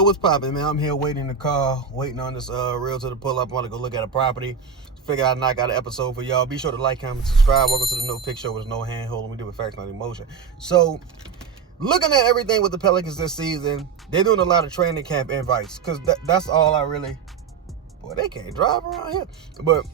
What's poppin', man? I'm here waiting in the car, waiting on this realtor to pull up. I want to go look at a property. Figure out knock out an episode for y'all. Be sure to like, comment, subscribe. Welcome to the No Pick Show with no hand holding. We do with facts, not emotion. So, looking at everything with the Pelicans this season, they're doing a lot of training camp invites because that's all I really. Boy, they can't drive around here. But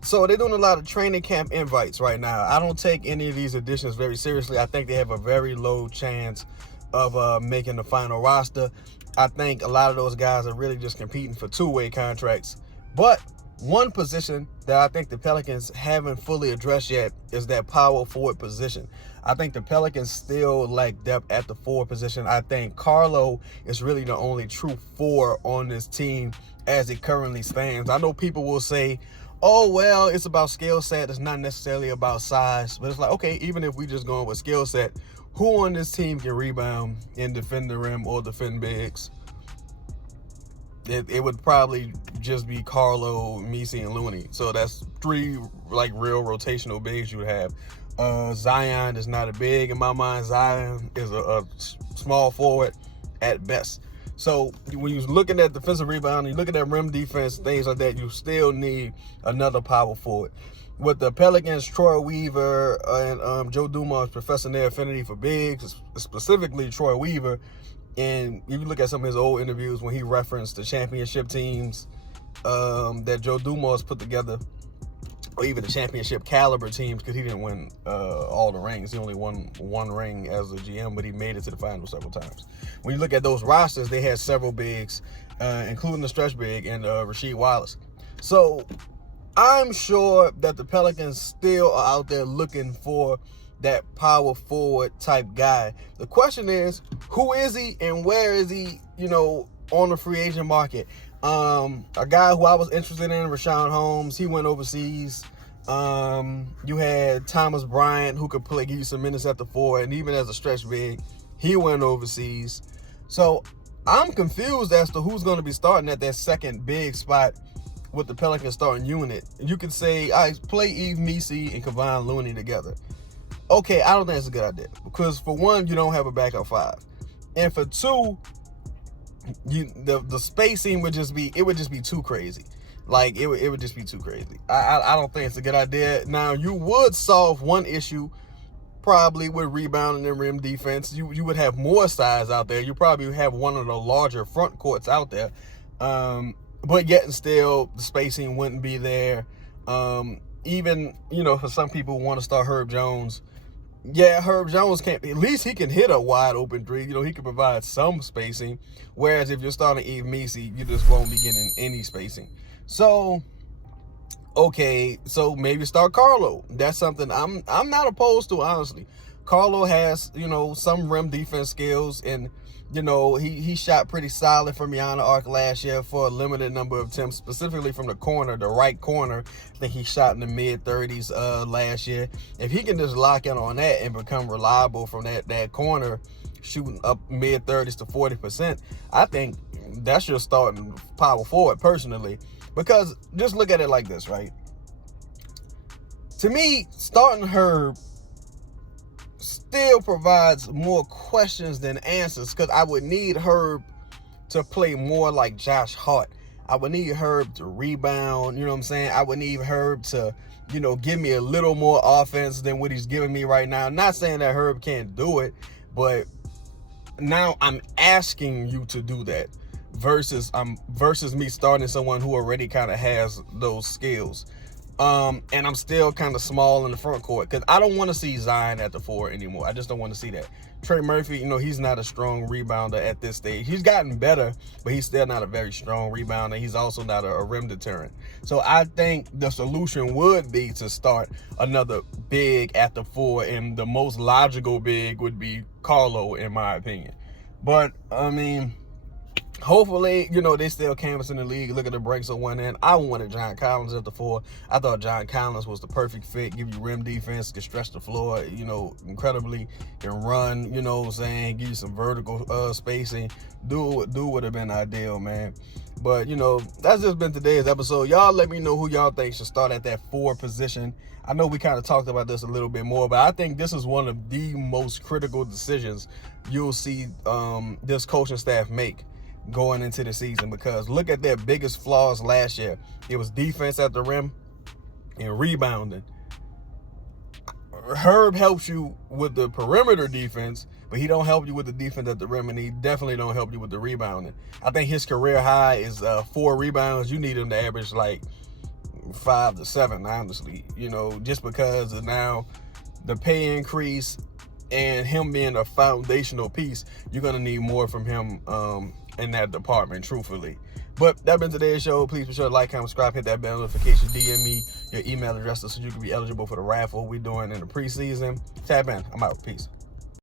so they're doing a lot of training camp invites right now. I don't take any of these additions very seriously. I think they have a very low chance of making the final roster. I think a lot of those guys are really just competing for two-way contracts. But one position that I think the Pelicans haven't fully addressed yet is that power forward position. I think the Pelicans still lack depth at the forward position. I think Karlo is really the only true four on this team as it currently stands. I know people will say, oh, well, it's about skill set. It's not necessarily about size. But it's like, okay, even if we just going with skill set, who on this team can rebound and defend the rim or defend bigs? It would probably just be Karlo, Messi, and Looney. So that's three like real rotational bigs you would have. Zion is not a big in my mind. Zion is a small forward at best. So when you're looking at defensive rebound, you look at that rim defense, things like that, you still need another power forward. With the Pelicans, Troy Weaver and Joe Dumars professing their affinity for bigs, specifically Troy Weaver. And if you look at some of his old interviews when he referenced the championship teams that Joe Dumars put together, or even the championship caliber teams, because he didn't win all the rings. He only won one ring as a GM, but he made it to the finals several times. When you look at those rosters, they had several bigs, including the stretch big and Rasheed Wallace. So I'm sure that the Pelicans still are out there looking for that power forward type guy. The question is, who is he and where is he, on the free agent market? A guy who I was interested in, Rashawn Holmes, he went overseas. You had Thomas Bryant, who could give you some minutes at the four, and even as a stretch big, he went overseas. So I'm confused as to who's going to be starting at that second big spot with the Pelicans starting unit. You could say, play Eve Messi and Kevon Looney together. Okay, I don't think it's a good idea because for one, you don't have a backup five, and for two, the spacing would just be too crazy. Like it would just be too crazy. I don't think it's a good idea. Now you would solve one issue probably with rebounding and rim defense. You would have more size out there. You probably would have one of the larger front courts out there, but yet and still the spacing wouldn't be there. Even for some people who want to start Herb Jones. Yeah, Herb Jones can't. At least he can hit a wide open three. He can provide some spacing. Whereas if you're starting Eve Messi, you just won't be getting any spacing. So, okay, so maybe start Karlo. That's something I'm not opposed to, honestly. Karlo has some rim defense skills, and he shot pretty solid from beyond the arc last year for a limited number of attempts, specifically from the corner, the right corner. I think he shot in the mid-30s last year. If he can just lock in on that and become reliable from that corner, shooting up mid-30s to 40%, I think that's your starting power forward, personally. Because just look at it like this, right? To me, starting Herb still provides more questions than answers, because I would need Herb to play more like Josh Hart. I would need Herb to rebound, you know what I'm saying? I would need Herb to, give me a little more offense than what he's giving me right now. Not saying that Herb can't do it, but now I'm asking you to do that versus me starting someone who already kind of has those skills. And I'm still kind of small in the front court because I don't want to see Zion at the four anymore. I just don't want to see that. Trey Murphy, he's not a strong rebounder at this stage. He's gotten better, but he's still not a very strong rebounder. He's also not a rim deterrent. So I think the solution would be to start another big at the four, and the most logical big would be Karlo, in my opinion. But, hopefully, they still canvassing the league, looking to bring someone in. I wanted John Collins at the four. I thought John Collins was the perfect fit, give you rim defense, can stretch the floor, incredibly, can run, give you some vertical spacing. Would have been ideal, man. But, that's just been today's episode. Y'all let me know who y'all think should start at that four position. I know we kind of talked about this a little bit more, but I think this is one of the most critical decisions you'll see this coaching staff make. going into the season, because look at their biggest flaws last year. It was defense at the rim and rebounding. Herb helps you with the perimeter defense, but he don't help you with the defense at the rim, and he definitely don't help you with the rebounding. I think his career high is 4 rebounds. You need him to average like 5 to 7, honestly. You know, just because of now the pay increase and him being a foundational piece, you're gonna need more from him in that department, truthfully. But that's been today's show. Please be sure to like, comment, subscribe, hit that bell notification, DM me your email address so you can be eligible for the raffle we're doing in the preseason. Tap in. I'm out. Peace.